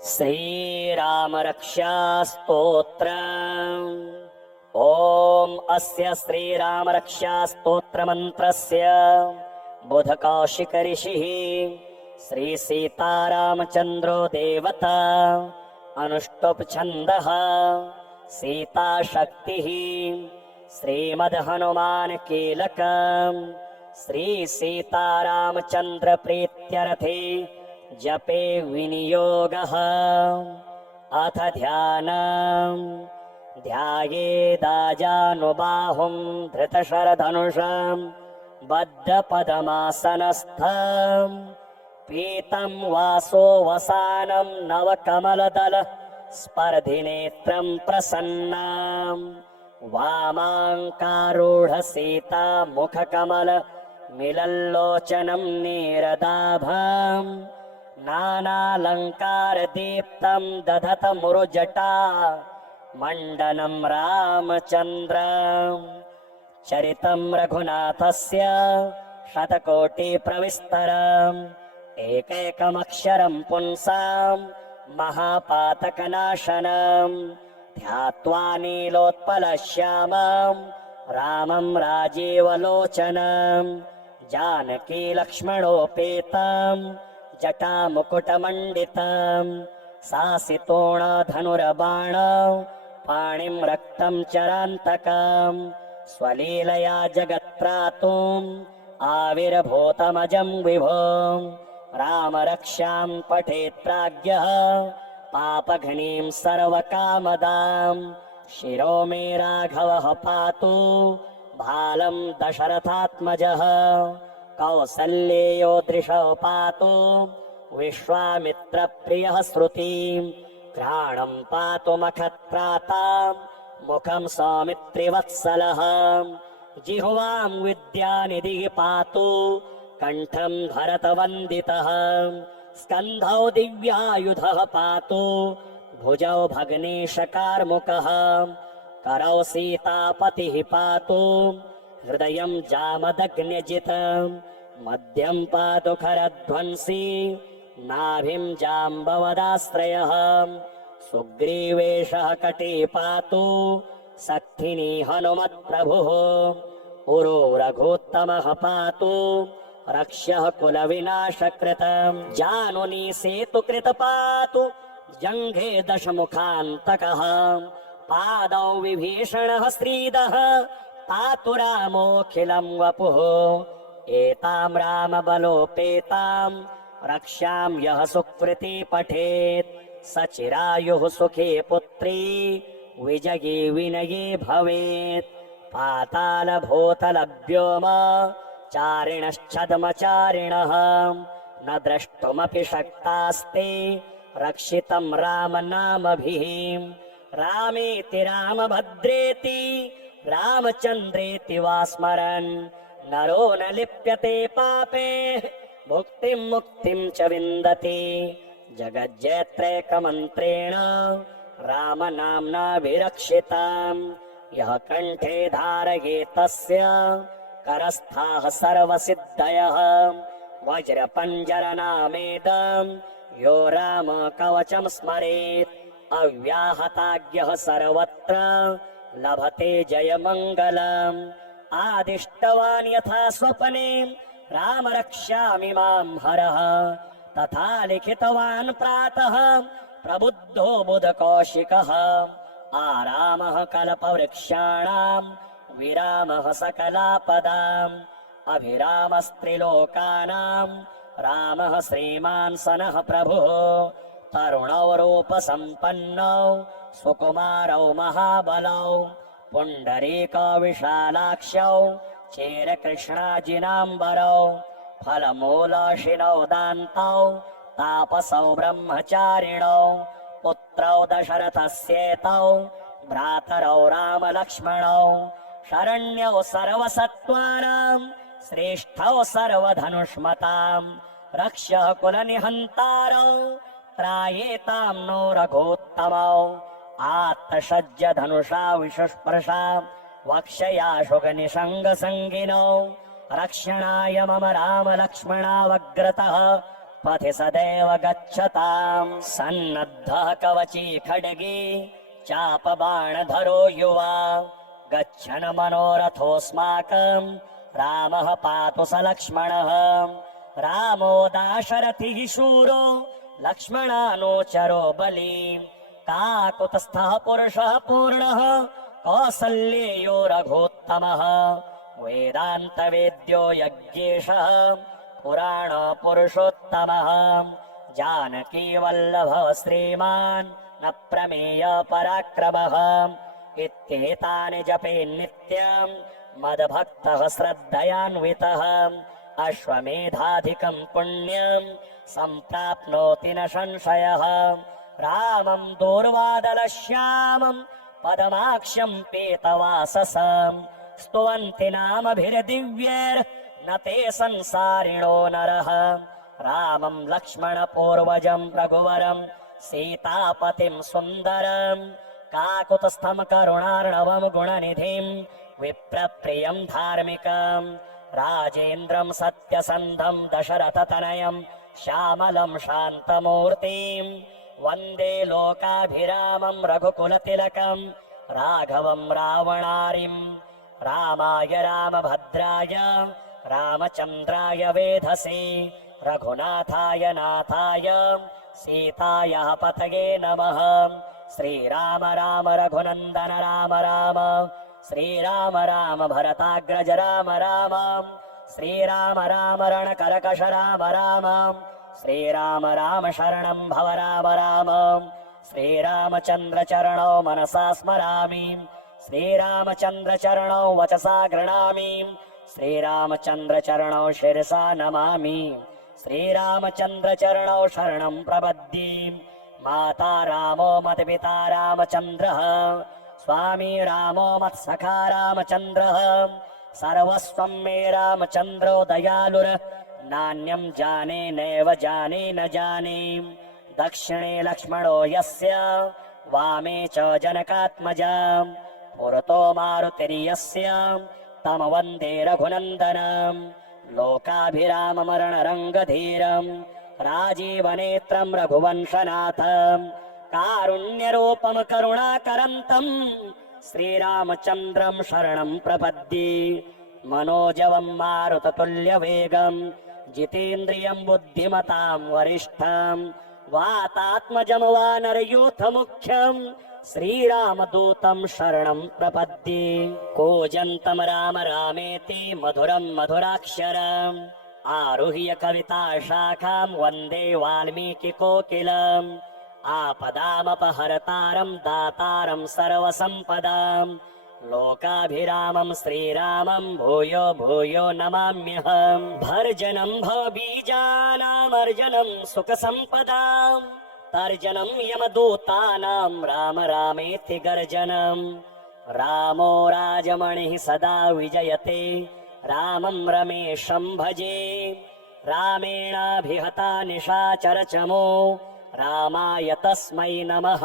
श्रीराम रक्षा स्तोत्रम्। ओम अस्य श्रीराम रक्षा स्तोत्र मंत्रस्य बुधकौशिक ऋषिः श्री सीतारामचंद्रो देवता अनुष्टुप् छन्दः सीता शक्तिः श्रीमद् हनुमान कीलकम् श्री सीतारामचंद्र प्रीत्यर्थे जपे विनियोगः। अथ ध्यानम्। ध्यायेदाजानुबाहुं धृतशरधनुषं बद्धपदमासनस्थं पीतं वासो वसानं नवकमलदल स्पर्धिनेत्रं प्रसन्नां वामाङ्कारूढ सीता मुखकमल मिलल्लोचनं नीरदाभम् नानालङ्कारदीप्तं दधत मुरुजटा मण्डनं रामचन्द्रम् चरितं रघुनाथस्य शतकोटिप्रविस्तरम् एकैकमक्षरं पुंसां महापातकनाशनम् ध्यात्वा नीलोत्पलश्यामं रामं राजीवलोचनम् जानकी लक्ष्मणोपेतं जटामुकुटमण्डितं सासितोणधनुर्बाण पाणिं रक्तं चरान्तकं स्वलीलया जगत्त्रातुम् आविर्भूतमजं विभुं राम रक्षां पठेत् प्राज्ञः पापघ्नीं सर्वकामदां शिरो मे राघवः पातु भालं दशरथात्मजः कौसल्येयो दृशौ पातु विश्वामित्रप्रियः श्रुतिं घ्राणं पातु मखत्रातां मुखं सौमित्रिवत्सलः जिह्वां विद्यानिधिः पातु कण्ठं भरतवन्दितः स्कन्धौ दिव्यायुधः पातु भुजौ भग्नेशकार्मुकः करौ सीतापतिः पातु हृदयं जामदग्न्यजितं मध्यं पातु खरध्वंसी नाभिं जाम्बवदाश्रयः सुग्रीवेशः कटी पातु सक्थिनी हनुमत्प्रभुः उरो रघुत्तमः पातु रक्ष्यः कुलविनाशकृतं जानुनी सेतुकृत पातु जङ्घे दशमुखान्तकः पादौ विभीषणः श्रीदः पातु रामोऽखिलं वपुः एतां रामबलोपेतां रक्ष्यां यः सुकृती पठेत् स चिरायुः सुखे पुत्री विजयी विनयी भवेत् पातालभूतलव्योम चारिणश्छद्मचारिणः न द्रष्टुमपि शक्तास्ते रक्षितं रामनामभिः रामेति रामभद्रेति रामचन्द्रेति वा स्मरन् नरो न लिप्यते पापे भुक्तिं मुक्तिं च विन्दति जगज्जेत्रैकमन्त्रेण रामनाम्ना विरक्षितम् यः कण्ठे धारयेत् तस्य करस्थाः सर्वसिद्धयः वज्रपञ्जरनामेदं यो राम कवचं स्मरेत् अव्याहताज्ञः सर्वत्र लभते जयमङ्गलम् आदिष्टवान् यथा स्वप्ने राम रक्षामि मां हरः तथा लिखितवान् प्रातः प्रबुद्धो बुधकौशिकः आरामः कल्पवृक्षाणां विरामः सकलापदाम् अभिरामस्त्रिलोकानां रामः श्रीमान् सनः प्रभुः तरुणौ रूपसम्पन्नौ सुकुमारौ महाबलौ पुण्डरीकौ विशालाक्षौ चेरकृष्णाजिनाम्बरौ फलमूलशिनौ दान्तौ तापसौ ब्रह्मचारिणौ पुत्रौ दशरथस्येतौ भ्रातरौ रामलक्ष्मणौ शरण्यौ सर्वसत्त्वानां श्रेष्ठौ सर्वधनुष्मतां रक्षः कुलनिहन्तारौ त्रायेतां नो रघोत्तमौ आत्तसज्ज धनुषा विशुस्पृशा वक्षया शुकनिषङ्गसङ्गिनौ रक्षणाय मम राम लक्ष्मणावग्रतः पथि सदैव गच्छताम् सन्नद्धः कवची खड्गी चापबाणधरो युवा गच्छन् मनोरथोऽस्माकम् रामः पातु स लक्ष्मणः रामो दाशरथिः शूरो लक्ष्मणानुचरो बली काकुतस्थः पुरुषः पूर्णः कौसल्येयो रघोत्तमः वेदान्तवेद्यो यज्ञेशः पुराण पुरुषोत्तमः जानकी वल्लभः श्रीमान् न प्रमेय पराक्रमः इत्येतानि जपे नित्यम् मद्भक्तः श्रद्धयान्वितः अश्वमेधाधिकं पुण्यं सम्प्राप्नोति न संशयः रामं दूर्वादलश्यामं पदमाक्ष्यं पीतवाससं स्तुवन्ति नामभिर्दिव्यैर्न ते संसारिणो नरः रामं लक्ष्मणपूर्वजं रघुवरं सीतापतिं सुन्दरं काकुतस्थं करुणार्णवं गुणनिधिं विप्रप्रियं धार्मिकं राजेन्द्रं सत्यसन्धं दशरथतनयं श्यामलं शान्तमूर्तिं वन्दे लोकाभिरामं रघुकुलतिलकं राघवं रावणारिं रामाय रामभद्राय रामचन्द्राय वेधसे रघुनाथाय नाथाय सीतायाः पतये नमः श्रीराम राम रघुनन्दन राम राम श्रीराम राम भरताग्रज राम राम श्रीराम राम रणकरकश राम राम श्रीराम राम शरणं भव राम राम श्रीरामचन्द्र चरणौ मनसा स्मरामि श्रीरामचन्द्र चरणौ वचसा गृह्णामि श्रीरामचन्द्र चरणौ शिरसा नमामि श्रीरामचन्द्र चरणौ शरणं प्रपद्ये माता रामो मत्पिता रामचन्द्रः स्वामी रामो मत्सखा रामचन्द्रः सर्वस्वं मे रामचन्द्रो दयालुर नान्यं जाने नैव जाने न जाने दक्षिणे लक्ष्मणो यस्य वामे च जनकात्मजा पुरतो मारुतिर्यस्य तं वन्दे रघुनन्दनं लोकाभिराममरणरङ्गधीरं राजीवनेत्रं रघुवंशनाथं कारुण्यरूपं करुणाकरं श्रीरामचन्द्रं शरणं प्रपद्ये मनोजवं मारुततुल्यवेगं जितेन्द्रियं बुद्धिमतां वरिष्ठं वातात्मजं वानरयूथमुख्यं श्रीरामदूतं शरणं प्रपद्ये कूजन्तं राम रामेति मधुरं मधुराक्षरम् आरुह्य कविता शाखां वन्दे वाल्मीकिकोकिलम् आपदामपहर्तारं दातारं सर्वसम्पदां लोकाभिरामं श्रीरामं भूयो भूयो नमाम्यहम् भर्जनं भवबीजानामर्जनं सुखसम्पदां तर्जनं यमदूतानां राम रामेति गर्जनं रामो राजमणिः सदा विजयते रामं रमेशं भजे रामेणाभिहता निशाचरचमो रामाय तस्मै नमः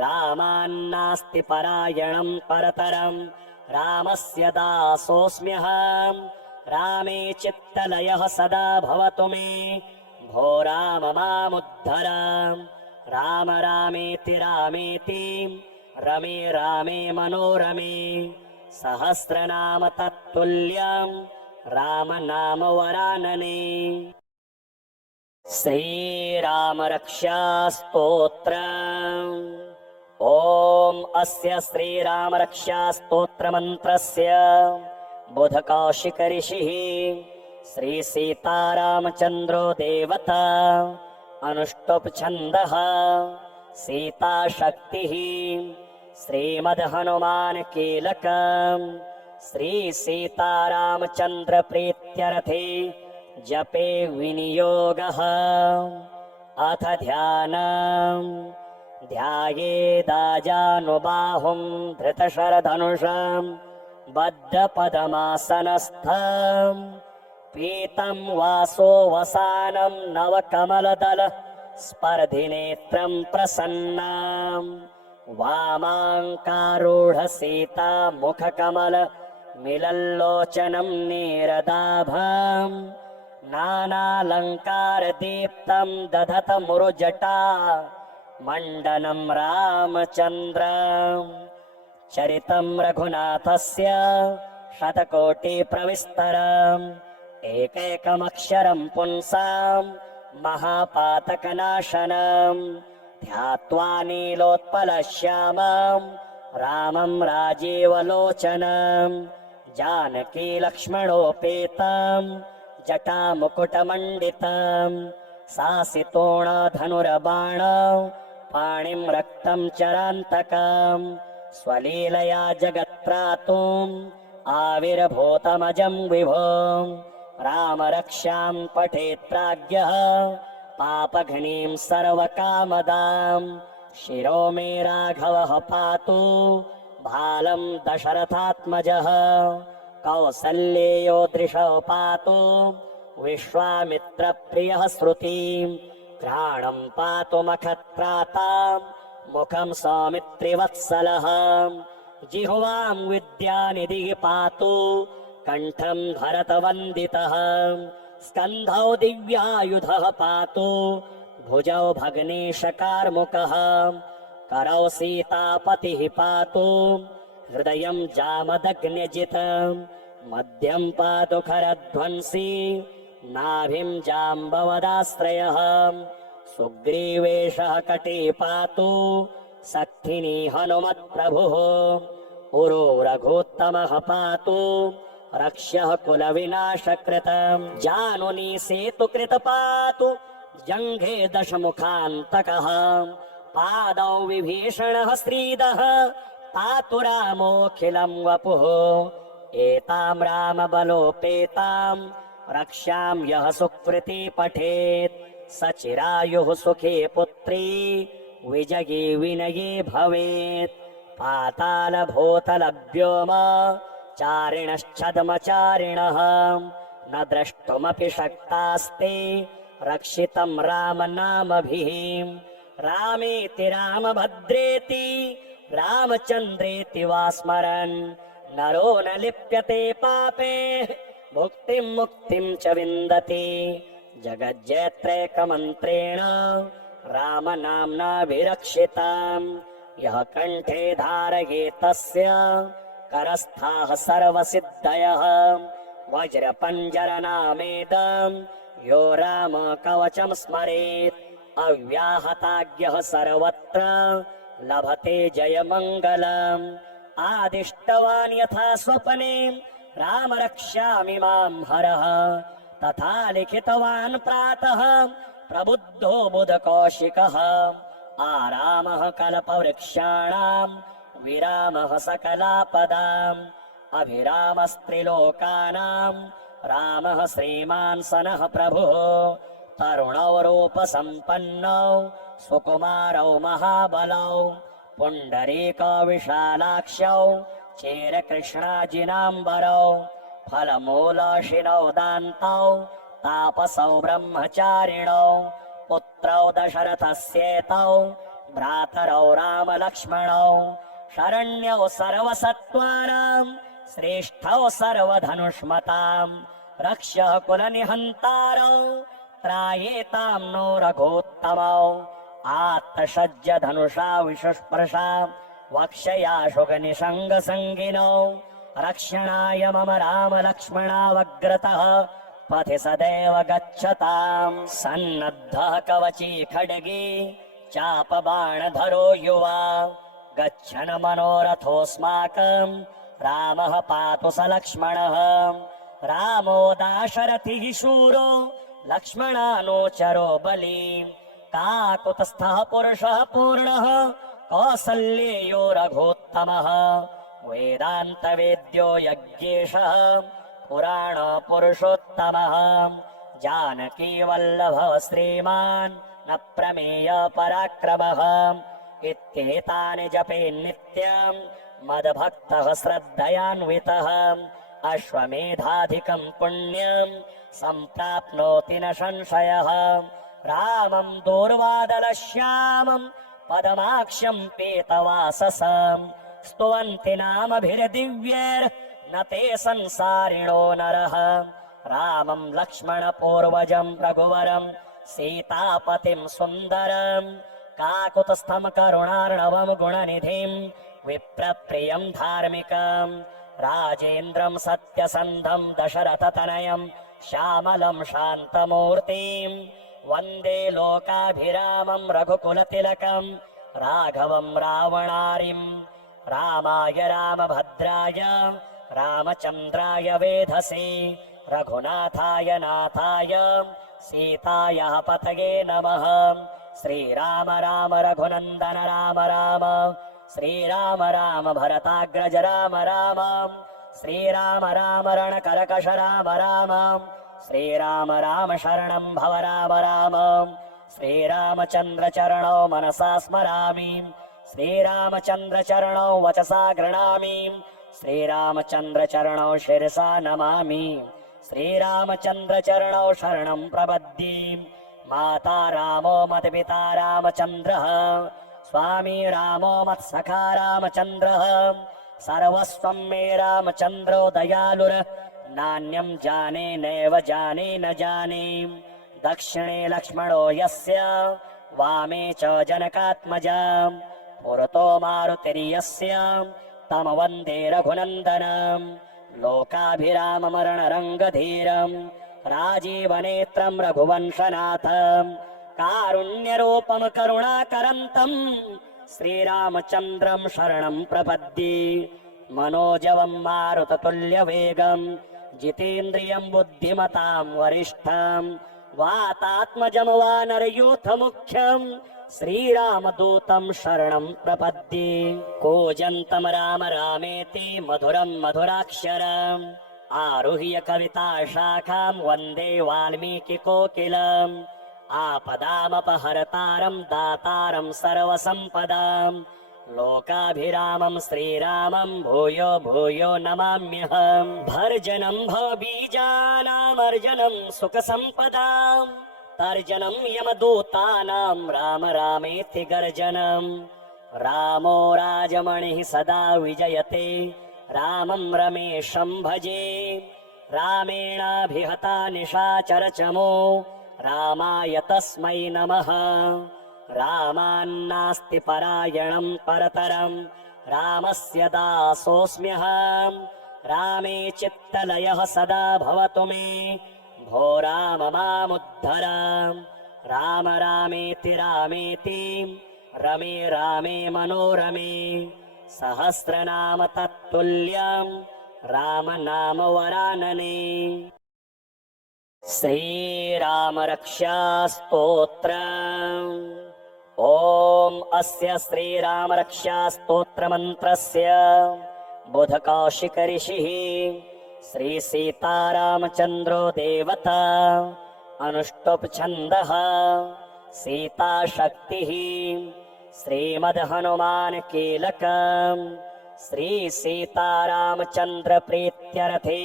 रामान्नास्ति परायणं परतरं रामस्य दासोऽस्म्यहं रामे चित्तलयः सदा भवतु मे भो राम मामुद्धर राम रामेति रामेति रमे रामे मनोरमे सहस्रनाम तत्तुल्यं राम नाम वरानने श्रीराम रक्षा स्तोत्रम् ॐ अस्य श्रीराम रक्षा स्तोत्रमन्त्रस्य बुधकौशिक ऋषिः श्री सीतारामचन्द्रो देवता अनुष्टुप् छन्दः सीता शक्तिः श्रीमद् हनुमान् कीलकम् श्री सीतारामचन्द्र प्रीत्यर्थे जपे विनियोगः अथ ध्यानम् ध्यायेदाजानुबाहुं धृतशरधनुषं बद्धपदमासनस्थं पीतं वासो वसानं नवकमलदल स्पर्धिनेत्रं प्रसन्नां वामाङ्कारूढ सीता मुखकमल मिलल्लोचनं नीरदाभं नानालङ्कारदीप्तं दधतमुरुजटा मण्डनं रामचन्द्रम् चरितं रघुनाथस्य शतकोटिप्रविस्तरम् एकैकमक्षरं पुंसां महापातकनाशनम् ध्यात्वा नीलोत्पलश्यामं रामं राजीवलोचनम् जानकी लक्ष्मणोपेतं जटामुकुटमण्डितम् सासितोणधनुर्बाण पाणिं रक्तं चरान्तकम् स्वलीलया जगत्त्रातुम् आविर्भूतमजं विभुम् राम रक्षां पठेत् प्राज्ञः पापघ्नीं सर्वकामदाम् शिरो मे राघवः पातु भालं दशरथात्मजः कौसल्येयो दृशौ पातु विश्वामित्रप्रियः श्रुतिं घ्राणं पातु मखत्प्रातां मुखं सौमित्रिवत्सलः जिह्वां विद्यानिधिः पातु कण्ठं भरतवन्दितः स्कन्धौ दिव्यायुधः पातु भुजौ भग्नेशकार्मुकः करौ सीतापतिः पातु हृदयं जामदग्न्यजितम् मध्यं पातु खरध्वंसी नाभिं जाम्बवदाश्रयः सुग्रीवेशः कटे पातु सक्थिनी हनुमत्प्रभुः उरो रघुत्तमः पातु रक्ष्यः कुलविनाशकृतम् जानुनी सेतुकृत पातु जङ्घे दशमुखान्तकः पादौ विभीषणः श्रीदः पातु रामोऽखिलं वपुः एतां रामबलोपेतां रक्ष्यां यः सुकृती पठेत् स चिरायुः सुखे पुत्री विजयी विनये भवेत् पातालभूतलव्योम चारिणश्छद्मचारिणः न द्रष्टुमपि शक्तास्ते रक्षितं रामनामभिः रामेति रामभद्रेति रामचन्द्रेति वा स्मरन् नरो न लिप्यते पापे भुक्तिं मुक्तिं च विन्दति जगज्जेत्रैकमन्त्रेण रामनाम्ना विरक्षिताम् यः कण्ठे धारयेत् तस्य करस्थाः सर्वसिद्धयः वज्रपञ्जरनामेदम् यो राम कवचं स्मरेत् अव्याहताज्ञः सर्वत्र लभते जयमङ्गलम् आदिष्टवान् यथा स्वप्ने राम रक्ष्यामि मां हरः तथा लिखितवान् प्रातः प्रबुद्धो बुधकौशिकः आरामः कल्पवृक्षाणां विरामः सकलापदाम् अभिरामस्त्रिलोकानां रामः श्रीमान् सनः प्रभुः तरुणौ रूपसम्पन्नौ सुकुमारौ महाबलौ पुण्डरीकौ विशालाक्षौ चेरकृष्णाजिनाम्बरौ फलमूलशिनौ दान्तौ तापसौ ब्रह्मचारिणौ पुत्रौ दशरथस्येतौ भ्रातरौ रामलक्ष्मणौ शरण्यौ सर्वसत्त्वानां श्रेष्ठौ सर्वधनुष्मतां रक्षः कुलनिहन्तारौ त्रायेतां नो रघोत्तमौ आत्तसज्ज धनुषा विशुस्पृशा वक्षया शुगनिषङ्गसङ्गिनौ रक्षणाय मम रामलक्ष्मणावग्रतः पथि सदैव गच्छताम् सन्नद्धः कवची खड्गे चापबाणधरो युवा गच्छन् मनोरथोऽस्माकं रामः पातु स लक्ष्मणः रामो दाशरथिः शूरो लक्ष्मणानोचरो बली काकुतस्थः पुरुषः पूर्णः कौसल्येयो रघोत्तमः वेदान्तवेद्यो यज्ञेशः पुराणपुरुषोत्तमः जानकी वल्लभः श्रीमान् न प्रमेय पराक्रमः इत्येतानि जपेन्नित्यं मद्भक्तः श्रद्धयान्वितः अश्वमेधाधिकं पुण्यं सम्प्राप्नोति न संशयः रामं दूर्वादलश्यामं पदमाक्ष्यं पीतवाससं स्तुवन्ति नामभिर्दिव्यैर्न ते संसारिणो नरः रामं लक्ष्मणपूर्वजं रघुवरं सीतापतिं सुन्दरं काकुत्स्थं करुणार्णवं गुणनिधिं विप्रप्रियं धार्मिकं राजेन्द्रं सत्यसन्धं दशरथतनयं श्यामलं शान्तमूर्तिं वन्दे लोकाभिरामं रघुकुलतिलकं राघवं रावणारिं रामाय रामभद्राय रामचन्द्राय वेधसे रघुनाथाय नाथाय सीतायाः पतये नमः। श्रीराम राम रघुनन्दन राम राम श्रीराम राम भरताग्रज राम राम श्रीराम राम रणकरकश राम राम श्रीराम राम शरणं भव राम राम श्रीरामचन्द्र चरणौ मनसा स्मरामि श्रीरामचन्द्र चरणौ वचसा गृह्णामि श्रीरामचन्द्र चरणौ शिरसा नमामि श्रीरामचन्द्र चरणौ शरणं प्रपद्ये माता रामो मत्पिता रामचन्द्रः स्वामी रामो मत्सखा रामचन्द्रः सर्वस्वं मे रामचन्द्रो दयालुर नान्यं जाने नैव जाने न जाने दक्षिणे लक्ष्मणो यस्य वामे च जनकात्मजा पुरतो मारुतिर्यस्य तं वन्दे रघुनन्दनं लोकाभिराममरणरङ्गधीरं राजीवनेत्रं रघुवंशनाथं कारुण्यरूपं करुणाकरन्तं श्रीरामचन्द्रं शरणं प्रपद्ये मनोजवं मारुततुल्यवेगं जितेन्द्रियं बुद्धिमतां वरिष्ठं वातात्मजं वानरयूथमुख्यं श्रीरामदूतं शरणं प्रपद्ये कूजन्तं राम रामेति मधुरं मधुराक्षरम् आरुह्य कविता शाखां वन्दे वाल्मीकिकोकिलम् आपदामपहर्तारं दातारं सर्वसम्पदां लोकाभिरामं श्रीरामं भूयो भूयो नमाम्यहम् भर्जनं भवबीजानामर्जनं सुखसम्पदां तर्जनं यमदूतानां राम रामेति गर्जनं रामो राजमणिः सदा विजयते रामं रमेशं भजे रामेणाभिहता निशाचरचमो रामाय तस्मै नमः रामान्नास्ति परायणं परतरं रामस्य दासोऽस्म्यहं रामे चित्तलयः सदा भवतु मे भो राम मामुद्धर राम रामेति रामेति रमे रामे मनोरमे सहस्रनाम तत्तुल्यं राम नाम वरानने श्रीराम रक्षा स्तोत्रम् ॐ अस्य श्रीराम रक्षा स्तोत्रमन्त्रस्य बुधकौशिक ऋषिः श्री सीतारामचन्द्रो देवता अनुष्टुप् छन्दः सीता शक्तिः श्रीमद् हनुमान् कीलकम् श्री सीतारामचन्द्र प्रीत्यर्थे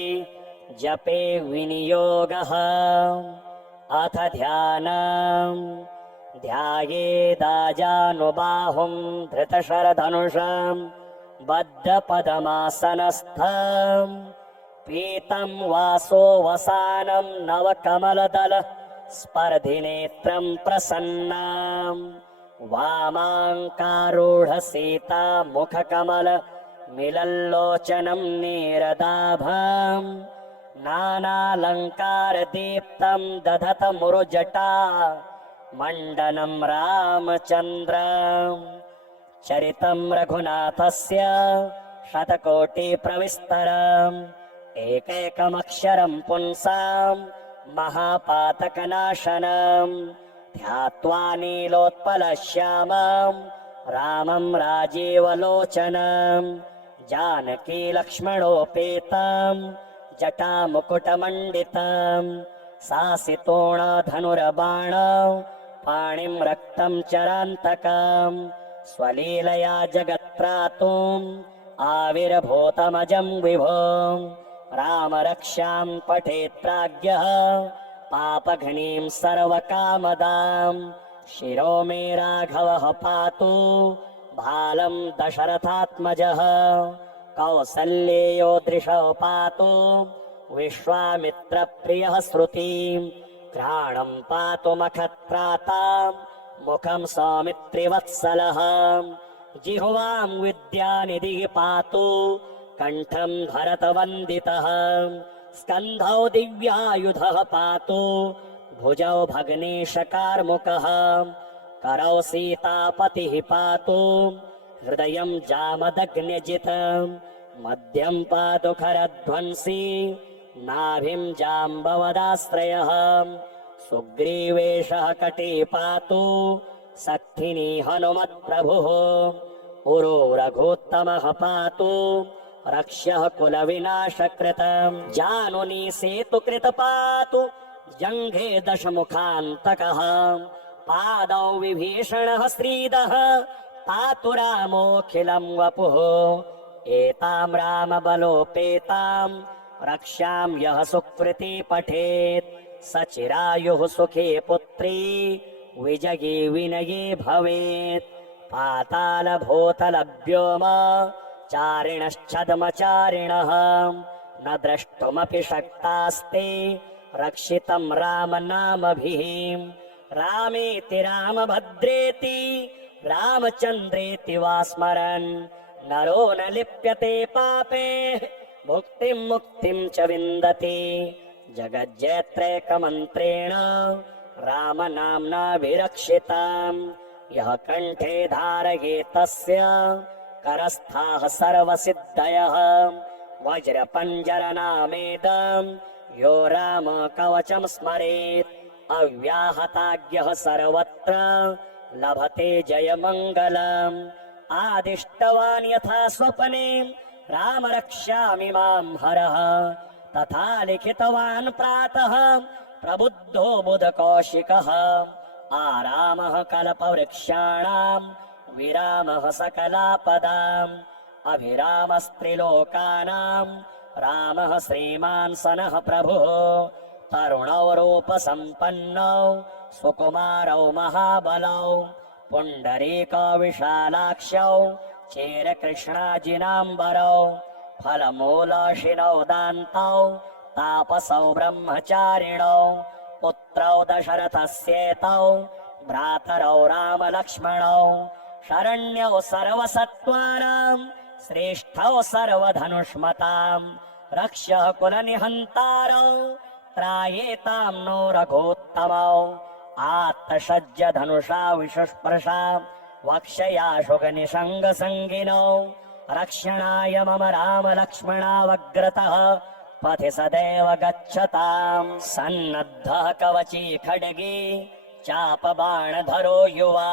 जपे विनियोगः अथ ध्यानम् ध्यायेदाजानुबाहुं धृतशरधनुषं बद्धपदमासनस्थम् पीतं वासो वसानं नवकमलदल स्पर्धिनेत्रं प्रसन्नाम् वामाङ्कारूढ सीता मुखकमल मिलल्लोचनं नीरदाभम् नानालङ्कारदीप्तं दधत मुरुजटा मण्डनं रामचन्द्रम् चरितं रघुनाथस्य शतकोटिप्रविस्तरम् एकैकमक्षरं पुंसां महापातकनाशनम् ध्यात्वा नीलोत्पलश्यामं रामं राजीवलोचनं जानकी लक्ष्मणोपेतं जटामुकुटमण्डितं सासितोणधनुर्बाण पाणिं रक्तं चरान्तकं स्वलीलया जगत्त्रातुम् आविर्भूतमजं विभों रामरक्षां पठेत् प्राज्ञः पापघ्नीं सर्वकामदां शिरो मे राघवः पातु भालं दशरथात्मजः कौसल्येयो दृशौ पातु विश्वामित्रप्रियः श्रुतिम् घ्राणम् पातु मखत्राताम् मुखम् सौमित्रिवत्सलः जिह्वाम् विद्यानिधिः पातु कण्ठम् भरतवन्दितः स्कन्धौ दिव्यायुधः पातु भुजौ भग्नेशकार्मुकः करौ सीतापतिः पातु हृदयम् जामदग्न्यजितम् मध्यम् पातु खरध्वंसी नाभिम् जाम्बवदाश्रयः सुग्रीवेशः कटे पातु सक्थिनी हनुमत्प्रभुः उरो रघोत्तमः पातु रक्ष्यः कुलविनाशकृतम् जानुनी सेतुकृत पातु जङ्घे दशमुखान्तकः पादौ विभीषणः श्रीदः पातु रामोऽखिलम् वपुः एताम् रामबलोपेताम् रक्ष्याम् यः सुकृती पठेत् स चिरायुः सुखे पुत्री विजयी विनयी भवेत् पातालभूतलव्योम चारिणश्छद्मचारिणः न द्रष्टुमपि शक्तास्ते रक्षितम् रामनामभिः रामेति रामभद्रेति रामचन्द्रेति वा स्मरन् नरो न लिप्यते पापे भुक्तिम् मुक्तिम् च विन्दति जगज्जेत्रैकमन्त्रेण रामनाम्ना विरक्षिताम् यः कण्ठे धारयेत् तस्य करस्थाः सर्वसिद्धयः वज्रपञ्जरनामेदम् यो राम कवचम् स्मरेत् अव्याहताज्ञः सर्वत्र लभते जयमङ्गलम् आदिष्टवान् यथा स्वप्ने राम रक्ष्यामि माम् हरः तथा लिखितवान् प्रातः प्रबुद्धो बुधकौशिकः आरामः कल्पवृक्षाणाम् विरामः सकलापदाम् अभिरामस्त्रिलोकानाम् रामः श्रीमान् सनः प्रभुः तरुणौ रूपसम्पन्नौ सुकुमारौ महाबलौ पुण्डरीकौ विशालाक्षौ चेरकृष्णाजिनाम्बरौ फलमूलशिनौ दान्तौ तापसौ ब्रह्मचारिणौ पुत्रौ दशरथस्येतौ भ्रातरौ रामलक्ष्मणौ शरण्यौ सर्वसत्त्वानाम् श्रेष्ठौ सर्वधनुष्मताम् रक्षः कुलनिहन्तारौ त्रायेताम् नो रघोत्तमौ आत्तसज्ज धनुषा विशुस्पृशा वक्षया शुगनिषङ्गसङ्गिनौ रक्षणाय मम रामलक्ष्मणावग्रतः पथि सदैव गच्छताम् सन्नद्धः कवची खड्गी चापबाणधरो युवा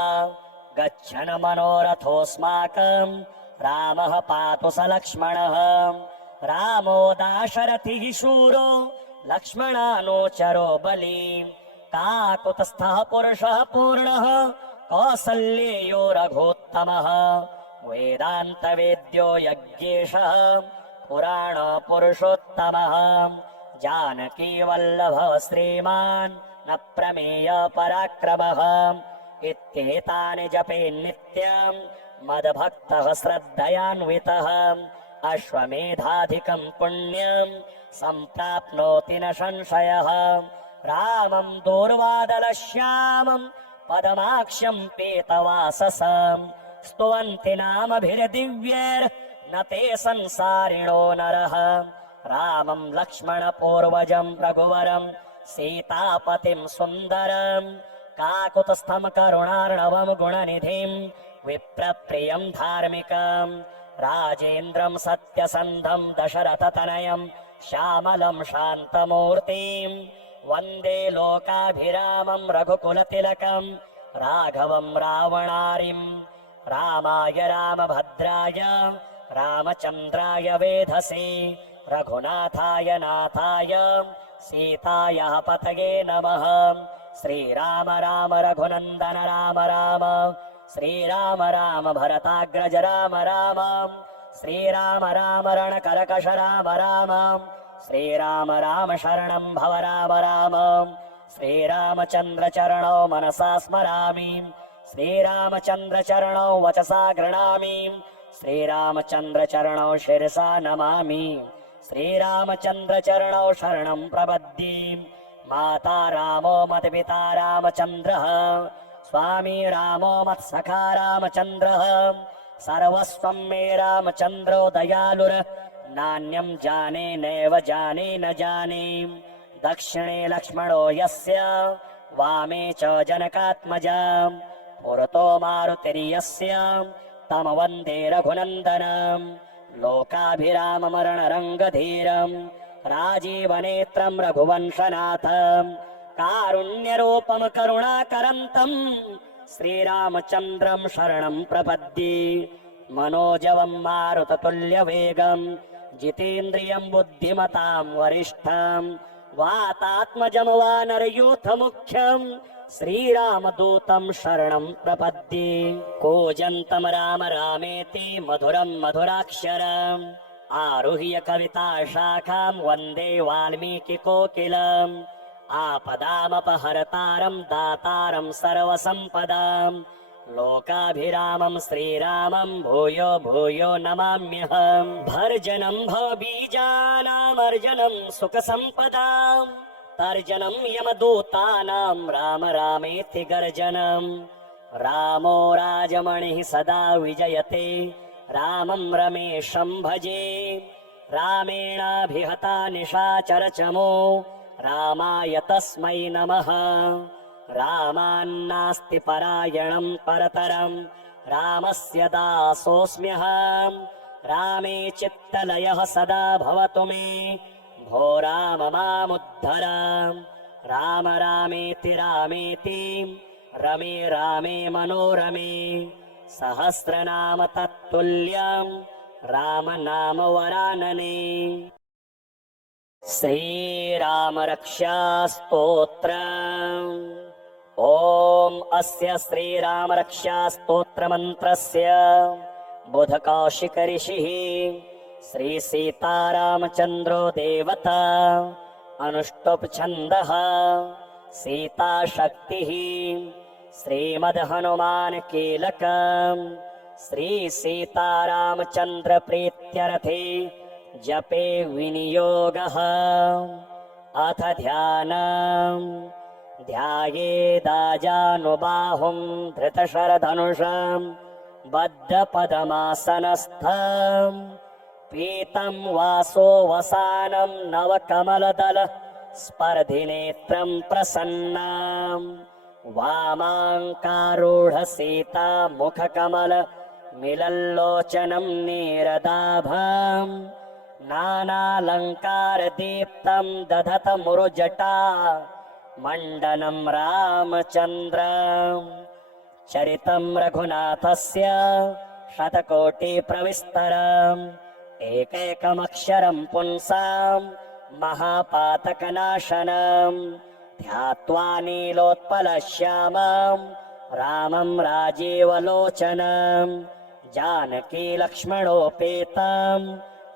गच्छन् मनोरथोऽस्माकम् रामः पातु स लक्ष्मणः रामो दाशरथिः शूरो लक्ष्मणानोचरो बली काकुतस्थः पुरुषः पूर्णः कौसल्येयो रघोत्तमः वेदान्तवेद्यो यज्ञेशः पुराणपुरुषोत्तमः जानकी वल्लभः श्रीमान् न प्रमेय पराक्रमः इत्येतानि जपेन्नित्यम् मद्भक्तः श्रद्धयान्वितः अश्वमेधाधिकम् पुण्यम् सम्प्राप्नोति न संशयः रामम् दूर्वादलश्यामम् पदमाक्ष्यम् पीतवाससम् स्तुवन्ति नामभिर्दिव्यैर्न ते संसारिणो नरः रामम् लक्ष्मणपूर्वजम् रघुवरम् सीतापतिम् सुन्दरम् काकुतस्थम् करुणार्णवम् गुणनिधिम् विप्रप्रियम् धार्मिकम् राजेन्द्रम् सत्यसन्धम् दशरथतनयम् श्यामलम् शान्तमूर्तिम् वन्दे लोकाभिरामम् रघुकुलतिलकम् राघवम् रावणारिम् रामाय रामभद्राय रामचन्द्राय वेधसे रघुनाथाय नाथाय सीतायाः पतये नमः श्रीराम राम रघुनन्दन राम राम श्रीराम राम भरताग्रज राम राम श्रीराम राम रणकरकश राम राम श्रीराम राम शरणं भव राम राम श्रीरामचन्द्रचरणौ मनसा स्मरामि श्रीरामचन्द्रचरणौ वचसा गृह्णामि श्रीरामचन्द्रचरणौ शिरसा नमामि श्रीरामचन्द्र चरणौ शरणं प्रपद्ये माता रामो मत्पिता रामचन्द्रः स्वामी रामो मत्सखा रामचन्द्रः सर्वस्वं मे रामचन्द्रो दयालुर नान्यं जाने नैव जाने न जाने दक्षिणे लक्ष्मणो यस्य वामे च जनकात्मजा पुरतो मारुतिर्यस्य तं वन्दे रघुनन्दनं लोकाभिराममरणरङ्गधीरं राजीवनेत्रं रघुवंशनाथं कारुण्यरूपं करुणाकरं श्रीरामचन्द्रं शरणं प्रपद्ये मनोजवं मारुततुल्यवेगं जितेन्द्रियं बुद्धिमतां वरिष्ठं वातात्मजं वानरयूथमुख्यं श्रीरामदूतं शरणं प्रपद्ये कूजन्तं राम रामेति मधुरं मधुराक्षरम् आरुह्य कविताशाखां वन्दे वाल्मीकिकोकिलम् आपदामपहर्तारं दातारं सर्वसम्पदां लोकाभिरामं श्रीरामं भूयो भूयो नमाम्यहं भर्जनं भवबीजानामर्जनं सुखसम्पदां तर्जनं यमदूतानां राम रामेति गर्जनं रामो राजमणिः सदा विजयते रामं रमेशं भजे रामेणाभिहता निशाचरचमो रामाय तस्मै नमः रामान्नास्ति परायणं परतरं रामस्य दासोऽस्म्यहं रामे चित्तलयः सदा भवतु मे भो राम मामुद्धर राम रामेति रामेति रमे रामे मनोरमे सहस्रनाम तत्तुल्यं राम नाम वरानने श्रीराम रक्षा स्तोत्रम् ॐ अस्य श्रीराम रक्षा स्तोत्रमन्त्रस्य बुधकौशिक ऋषिः श्री सीतारामचन्द्रो देवता अनुष्टुप् छन्दः सीता शक्तिः श्रीमद्हनुमान् कीलकम् श्री सीतारामचन्द्र प्रीत्यर्थे जपे विनियोगः अथ ध्यानम् ध्यायेदाजानुबाहुं धृतशरधनुषं बद्धपदमासनस्थं पीतं वासोवसानं नवकमलदल स्पर्धिनेत्रं प्रसन्नां वामाङ्कारूढसीता मुखकमल मिलल्लोचनं नीरदाभं नानालङ्कारदीप्तं दधतमुरुजटा मण्डनं रामचन्द्रं चरितं रघुनाथस्य शतकोटिप्रविस्तरम् एकैकमक्षरं पुंसां महापातकनाशनं ध्यात्वा नीलोत्पलश्यामं रामं राजीवलोचनं जानकी लक्ष्मणोपेतं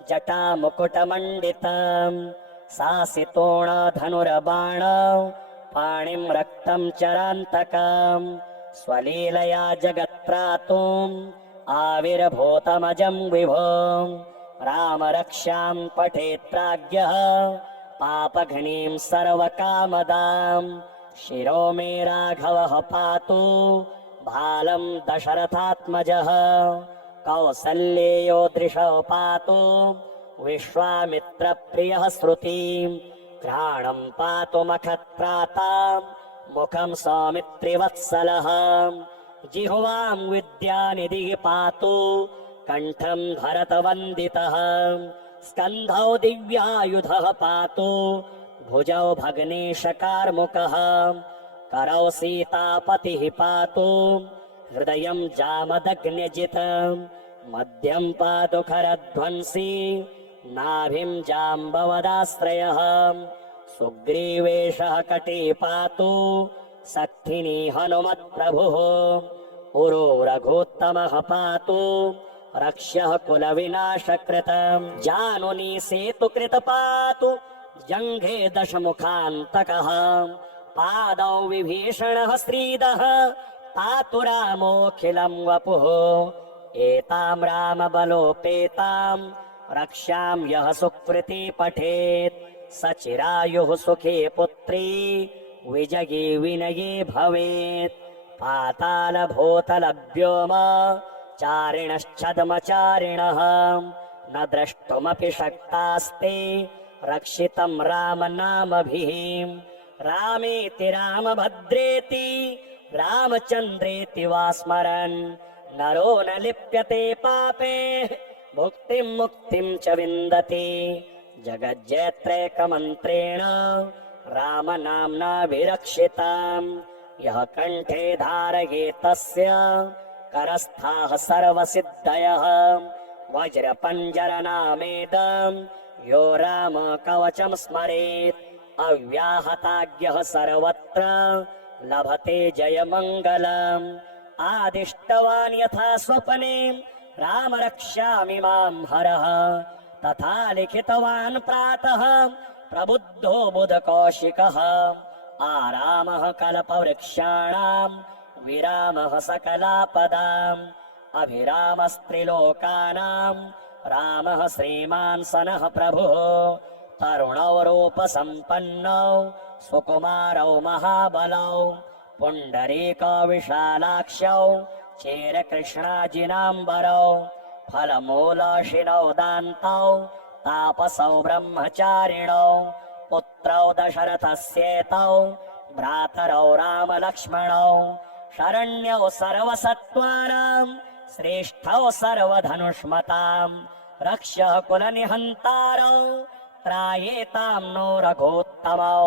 जटामुकुटमण्डितं सासितोणधनुर्बाण पाणिं रक्तं चरान्तकं स्वलीलया जगत्त्रातुम् आविर्भूतमजं विभों रामरक्षां पठेत् प्राज्ञः पापघ्नीं सर्वकामदां शिरो मे राघवः पातु भालं दशरथात्मजः कौसल्येयो दृशौ पातु विश्वामित्रप्रियः श्रुतिं घ्राणं पातु मखत्रातां मुखं सौमित्रिवत्सलः जिह्वां विद्यानिधिः पातु कण्ठं भरतवन्दितः स्कन्धौ दिव्यायुधः पातु भुजौ भग्नेशकार्मुकः करौ सीतापतिः पातु हृदयं जामदग्न्यजितं मध्यं पातु खरध्वंसी नाभिं जाम्बवदाश्रयः सुग्रीवेशः कटे पातु सक्थिनी हनुमत्प्रभुः उरो रघुत्तमः पातु रक्ष्यः कुलविनाशकृतं जानुनी सेतुकृत पातु जङ्घे दशमुखान्तकः पादौ विभीषणः श्रीदः पातु रामोऽखिलं वपुः एतां रामबलोपेतां रक्ष्यां यः सुकृती पठेत् स चिरायुः सुखे पुत्री विजयी विनयी भवेत् पातालभूतलव्योम चारिणश्छद्मचारिणः न द्रष्टुमपि शक्तास्ते रक्षितं रामनामभिः रामेति रामभद्रेति रामचन्द्रेति वा स्मरन् नरो न लिप्यते पापे भुक्तिं मुक्तिं च विन्दति जगज्जेत्रैकमन्त्रेण रामनाम्नाभिरक्षिताम् यः कण्ठे धारयेत् तस्य करस्थाः सर्वसिद्धयः वज्रपञ्जरनामेदं यो राम कवचं स्मरेत् अव्याहताज्ञः सर्वत्र लभते जयमङ्गलम् आदिष्टवान् यथा स्वप्ने राम रक्ष्यामि मां हरः तथा लिखितवान् प्रातः प्रबुद्धो बुधकौशिकः आरामः कल्पवृक्षाणां विरामः सकलापदाम् अभिरामस्त्रिलोकानां रामः श्रीमान् सनः प्रभुः तरुणौ रूपसम्पन्नौ सुकुमारौ महाबलौ पुण्डरीकौ विशालाक्षौ चेरकृष्णाजिनाम्बरौ फलमूलशिनौ दान्तौ तापसौ ब्रह्मचारिणौ पुत्रौ दशरथस्येतौ भ्रातरौ रामलक्ष्मणौ शरण्यौ सर्वसत्त्वानां श्रेष्ठौ सर्वधनुष्मताम् रक्षः कुलनिहन्तारौ त्रायेतां नो रघोत्तमौ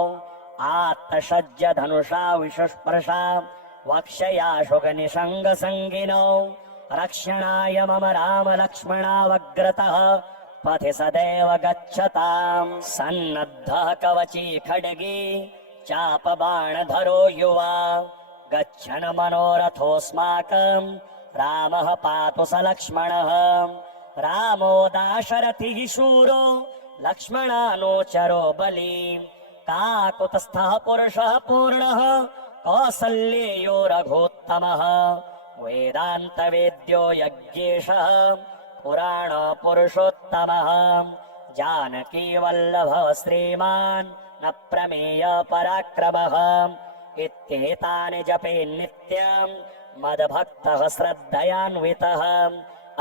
आत्तसज्ज धनुषा विशुस्पृशा वक्षया शुगनिषङ्गसङ्गिनौ रक्षणाय मम राम लक्ष्मणावग्रतः पथि सदैव गच्छताम् सन्नद्धः कवची खड्गी चापबाणधरो युवा गच्छन् मनोरथोऽस्माकम् रामः पातु स लक्ष्मणः रामो दाशरथिः शूरो लक्ष्मणानोचरो बली काकुतस्थः पुरुषः पूर्णः कौसल्येयो रघोत्तमः वेदान्तवेद्यो यज्ञेशः पुराणपुरुषोत्तमः जानकी वल्लभः श्रीमान् न प्रमेय पराक्रमः इत्येतानि जपेन्नित्यं मद्भक्तः श्रद्धयान्वितः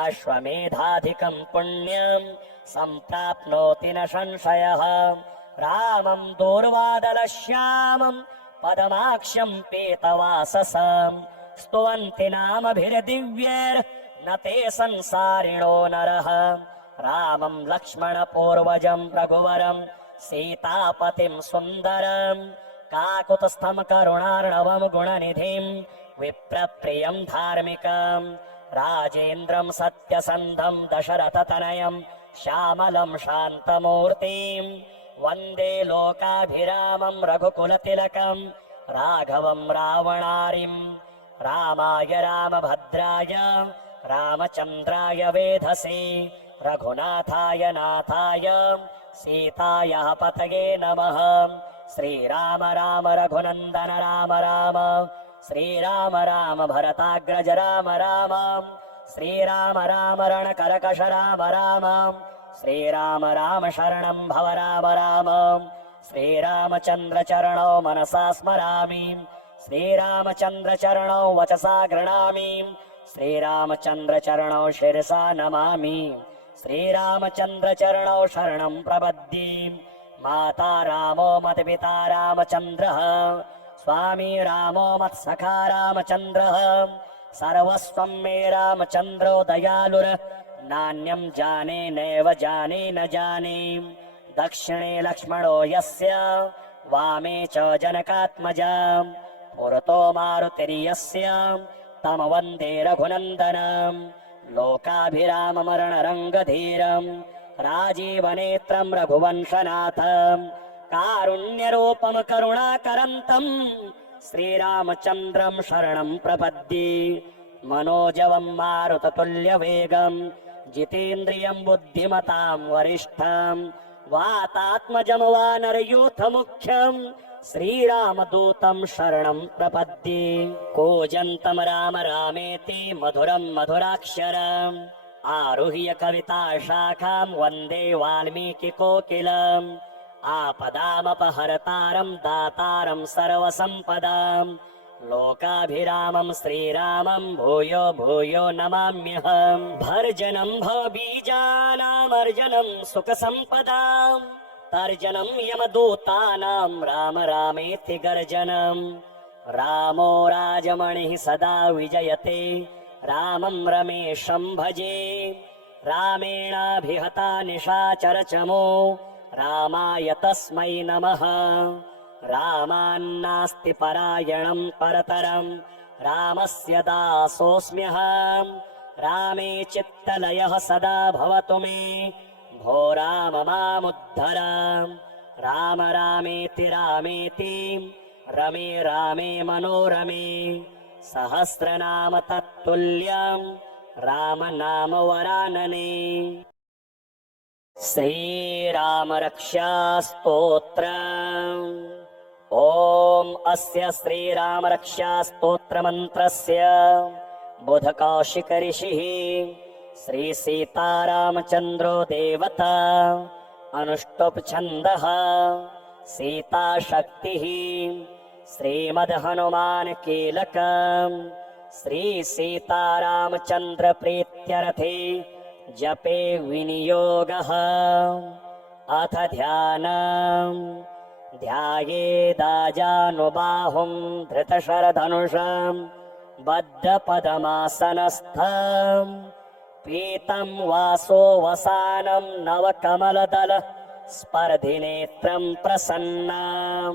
अश्वमेधाधिकं पुण्यं सम्प्राप्नोति न संशयः रामं दूर्वादलश्यामं पदमाक्ष्यं पीतवाससं स्तुवन्ति नामभिर्दिव्यैर्न ते संसारिणो नरः रामं लक्ष्मणपूर्वजं रघुवरं सीतापतिं सुन्दरं काकुतस्थं करुणार्णवं गुणनिधिं विप्रप्रियं धार्मिकं राजेन्द्रं सत्यसन्धं दशरथतनयं श्यामलं शान्तमूर्तिं वन्दे लोकाभिरामं रघुकुलतिलकं राघवं रावणारिं रामाय रामभद्राय रामचन्द्राय वेधसे रघुनाथाय नाथाय सीतायाः पतये नमः श्रीराम राम रघुनन्दन राम राम श्रीराम राम भरताग्रज राम राम श्रीराम राम रणकरकश राम राम श्रीराम राम शरणं भव राम राम श्रीरामचन्द्र चरणौ मनसा स्मरामि श्रीरामचन्द्र चरणौ वचसा गृह्णामि श्रीरामचन्द्र चरणौ शिरसा नमामि श्रीरामचन्द्र चरणौ शरणं प्रपद्ये माता रामो मत्पिता रामचन्द्रः स्वामी रामो मत्सखा रामचन्द्रः सर्वस्वं मे रामचन्द्रो दयालुर नान्यं जाने नैव जाने न जाने दक्षिणे लक्ष्मणो यस्य वामे च जनकात्मजा पुरतो मारुतिर्यस्य तं वन्दे रघुनन्दनं लोकाभिराममरणरङ्गधीरं राजीवनेत्रं रघुवंशनाथं कारुण्यरूपं करुणाकरन्तं श्रीरामचन्द्रं शरणं प्रपद्ये मनोजवं मारुततुल्यवेगं जितेन्द्रियं बुद्धिमतां वरिष्ठं वातात्मजं वानरयूथमुख्यं श्रीरामदूतं शरणं प्रपद्ये कूजन्तं राम रामेति मधुरं मधुराक्षरम् आरुह्य कविता शाखां वन्दे वाल्मीकिकोकिलम् आपदामपहर्तारं दातारं सर्वसम्पदां लोकाभिरामं श्रीरामं भूयो भूयो नमाम्यहम् भर्जनं भवबीजानामर्जनं सुखसम्पदां तर्जनं यमदूतानां राम रामेति गर्जनम् रामो राजमणिः सदा विजयते रामं रमेशं भजे रामेणाभिहता निशाचरचमो रामाय तस्मै नमः रामान्नास्ति परायणं परतरं रामस्य दासोऽस्म्यहं रामे चित्तलयः सदा भवतु मे भो राम मामुद्धर राम रामेति रामेति रमे रामे मनोरमे सहस्रनाम तत्तुल्यं राम नाम वरानने श्रीराम रक्षा स्तोत्रम् ॐ अस्य श्रीराम रक्षा स्तोत्र मंत्रस्य बुधकौशिक ऋषिः श्री सीतारामचन्द्रो देवता अनुष्टुप् छन्दः सीता शक्तिः श्रीमद्हनुमान् कीलकम् श्री सीतारामचन्द्र प्रीत्यर्थे जपे विनियोगः अथ ध्यानम् ध्यायेदाजानुबाहुं धृतशरधनुषं बद्धपदमासनस्थं पीतं वासो वसानं नवकमलदल स्पर्धिनेत्रं प्रसन्नां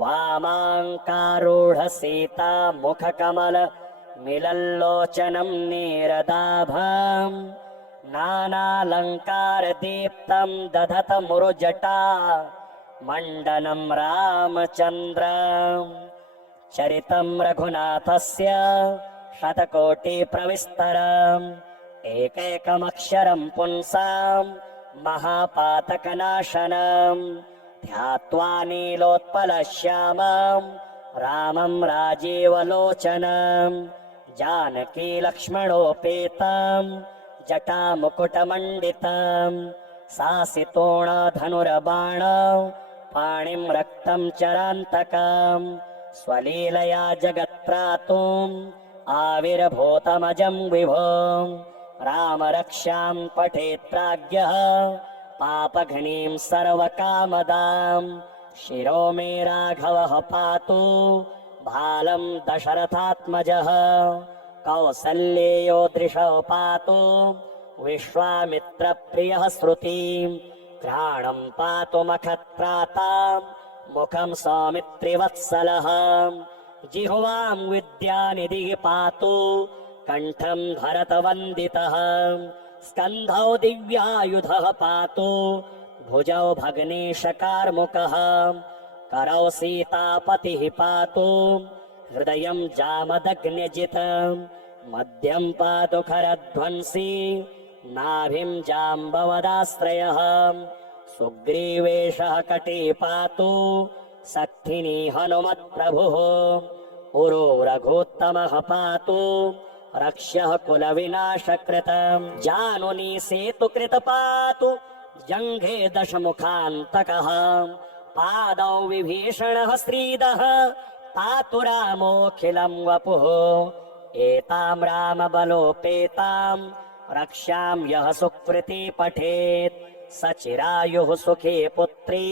वामाङ्कारूढ सीता मुखकमल मिलल्लोचनं नीरदाभं नानालङ्कारदीप्तं दधत मुरुजटा मण्डनं रामचन्द्रं चरितं रघुनाथस्य शतकोटिप्रविस्तरम् एकैकमक्षरं पुंसां महापातकनाशनं ध्यात्वा नीलोत्पलश्यामं रामं राजीवलोचनं जानकी लक्ष्मणोपेतं जटामुकुटमण्डितं सासितोणधनुर्बाण पाणिं रक्तं चरान्तकं स्वलीलया जगत्त्रातुम् आविर्भूतमजं विभो राम रक्षां पठेत् प्राज्ञः पापघ्नीं सर्वकामदां शिरो मे राघवः पातु भालं दशरथात्मजः कौसल्येयो दृशौ पातु विश्वामित्रप्रियः श्रुतिं घ्राणं पातु मखत्रातां मुखं सौमित्रिवत्सलः जिह्वां विद्यानिधिः पातु कण्ठं भरतवन्दितः स्कन्धौ दिव्यायुधः पातु भुजौ भग्नेशकार्मुकः करौ सीतापतिः पातु हृदयं जामदग्न्यजितं मध्यं पातु खरध्वंसी नाभिं जाम्बवदाश्रयः सुग्रीवेशः कटी पातु सक्थिनी हनुमत्प्रभुः उरो रघुत्तमः पातु रक्ष्यः कुलविनाशकृतं जानुनी सेतुकृत पातु जङ्घे दशमुखान्तकः पादौ विभीषणः श्रीदः पातु रामोऽखिलं वपुः एतां रामबलोपेतां रक्ष्यां यः सुकृती पठेत् स चिरायुः सुखे पुत्री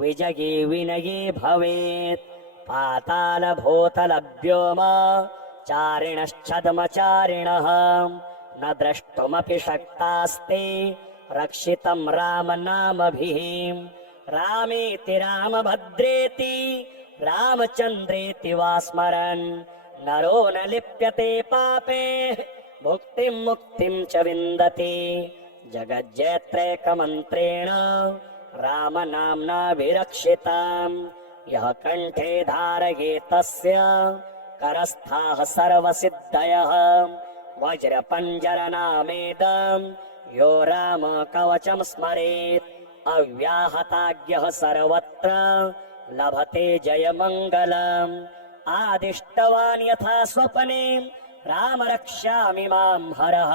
विजयी विनयी भवेत् पातालभूतलव्योम चारिणश्छद्मचारिणः न द्रष्टुमपि शक्तास्ते रक्षितं रामनामभिः रामेति रामभद्रेति रामचन्द्रेति वा स्मरन् नरो न लिप्यते पापे भुक्तिं मुक्तिं च विन्दति जगज्जयत्रैकमन्त्रेण रामनाम्ना विरक्षिताम् यः कण्ठे धारयेत् तस्य करस्थाः सर्वसिद्धयः वज्रपञ्जरनामेदं यो राम कवचं स्मरेत् अव्याहताज्ञः सर्वत्र लभते जयमङ्गलम् आदिष्टवान् यथा स्वप्ने राम रक्षामि मां हरः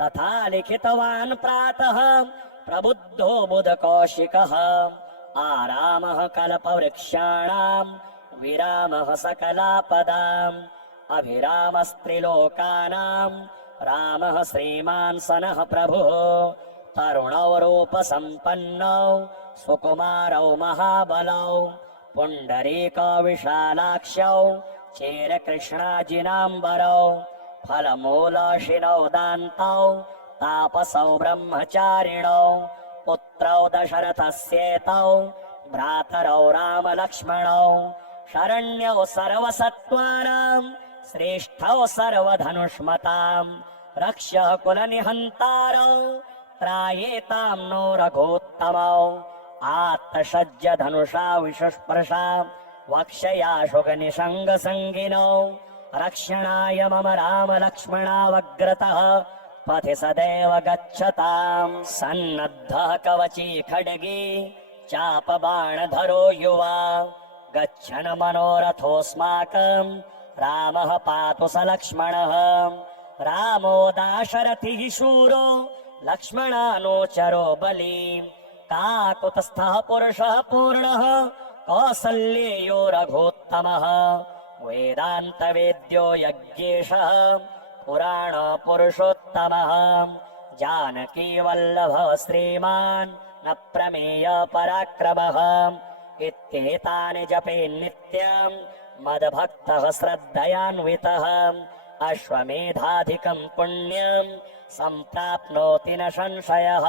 तथा लिखितवान् प्रातः प्रबुद्धो बुधकौशिकः आरामः कल्पवृक्षाणाम् विरामः सकलापदाम् अभिरामस्त्रिलोकानाम् रामः श्रीमान् सनः प्रभुः तरुणौ रूपसम्पन्नौ सुकुमारौ महाबलौ पुण्डरीकौ विशालाक्षौ चेरकृष्णाजिनाम्बरौ फलमूलशिनौ दान्तौ तापसौ ब्रह्मचारिणौ पुत्रौ दशरथस्येतौ भ्रातरौ रामलक्ष्मणौ शरण्यौ सर्वसत्त्वानां श्रेष्ठौ सर्वधनुष्मताम् रक्षः कुलनिहन्तारौ त्रायेतां नो रघोत्तमौ आत्तसज्ज धनुषा विशुस्पृशा वक्षया शुकनिषङ्गसङ्गिनौ रक्षणाय मम रामलक्ष्मणावग्रतः पथि सदैव गच्छताम् सन्नद्धः कवची खड्गी चापबाणधरो युवा गच्छन् मनोरथोऽस्माकम् रामः पातु स लक्ष्मणः रामो दाशरथिः शूरो लक्ष्मणानोचरो बली काकुतस्थः पुरुषः पूर्णः कौसल्येयो रघोत्तमः वेदान्तवेद्यो यज्ञेशः पुराणपुरुषोत्तमः जानकी वल्लभः श्रीमान् न प्रमेय पराक्रमः इत्येतानि जपेन्नित्यम् मद्भक्तः श्रद्धयान्वितः अश्वमेधाधिकं पुण्यं सम्प्राप्नोति न संशयः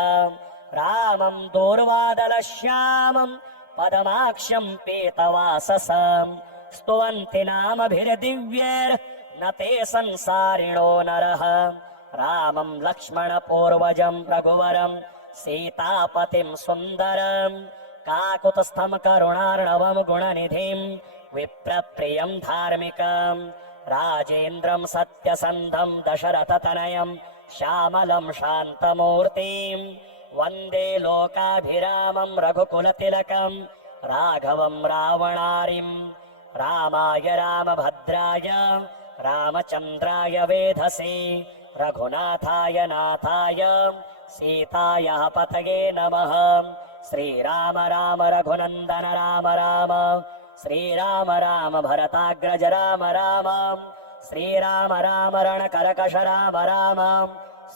रामं दूर्वादलश्यामं पदमाक्ष्यं पीतवाससं स्तुवन्ति नामभिर्दिव्यैर्न ते संसारिणो नरः रामं लक्ष्मणपूर्वजं रघुवरं सीतापतिं सुन्दरं काकुतस्थं करुणार्णवं गुणनिधिं विप्रप्रियं धार्मिकं राजेन्द्रं सत्यसन्धं दशरथतनयं श्यामलं शान्तमूर्तिं वन्दे लोकाभिरामं रघुकुलतिलकं राघवं रावणारिं रामाय रामभद्राय रामचन्द्राय वेधसे रघुनाथाय नाथाय सीतायाः पतये नमः श्रीराम राम रघुनन्दन राम राम श्रीराम राम भरताग्रज राम राम श्रीराम राम रणकरकश राम राम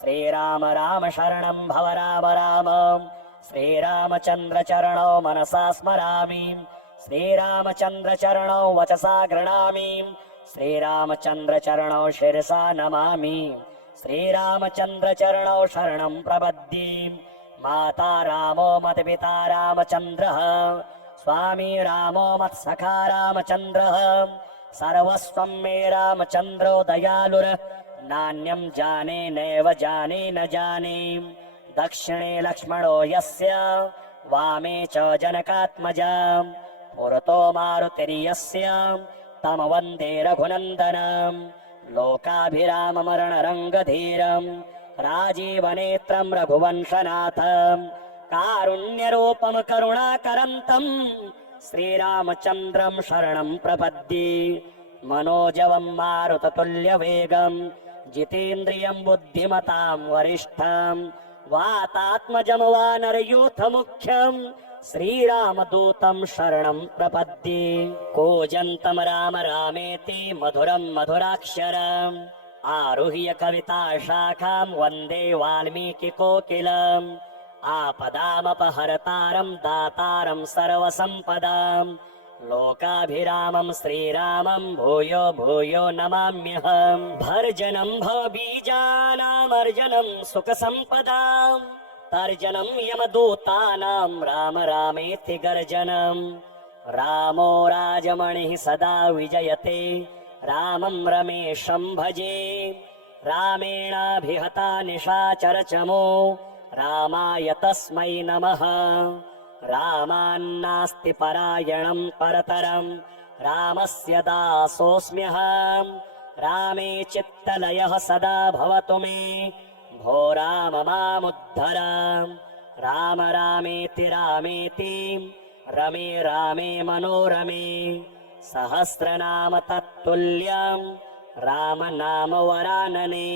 श्रीराम राम शरणं भव राम राम श्रीरामचन्द्र चरणौ मनसा स्मरामि श्रीरामचन्द्र चरणौ वचसा गृह्णामि श्रीरामचन्द्र चरणौ शिरसा नमामि श्रीरामचन्द्र चरणौ शरणं प्रपद्ये माता रामो मत्पिता रामचन्द्रः स्वामी रामो मत्सखा रामचन्द्रः सर्वस्वं मे रामचन्द्रो दयालुर नान्यं जाने नैव जाने न जाने दक्षिणे लक्ष्मणो यस्य वामे च जनकात्मजा पुरतो मारुतिर्यस्य तं वन्दे रघुनन्दनं लोकाभिराममरणरङ्गधीरं राजीवनेत्रं रघुवंशनाथं कारुण्यरूपं करुणाकरं तं श्रीरामचन्द्रं शरणं प्रपद्ये मनोजवं मारुततुल्यवेगं जितेन्द्रियं बुद्धिमतां वरिष्ठं वातात्मजं वानरयूथमुख्यं श्रीरामदूतं शरणं प्रपद्ये कूजन्तं राम रामेति मधुरं मधुराक्षरम् आरुह्य कविता शाखां वन्दे वाल्मीकिकोकिलम् आपदामपहर्तारं दातारं सर्वसम्पदां लोकाभिरामं श्रीरामं भूयो भूयो नमाम्यहम् भर्जनं भवबीजानामर्जनं सुखसम्पदां तर्जनं यमदूतानां राम रामेति गर्जनं रामो राजमणिः सदा विजयते रामं रमेशं भजे रामेणाभिहता निशाचरचमो रामाय तस्मै नमः रामान्नास्ति परायणं परतरं रामस्य दासोऽस्म्यहं रामे चित्तलयः सदा भवतु मे भो राम मामुद्धर राम रामेति रामेति रमे रामे मनोरमे सहस्रनाम तत्तुल्यं राम नाम वरानने।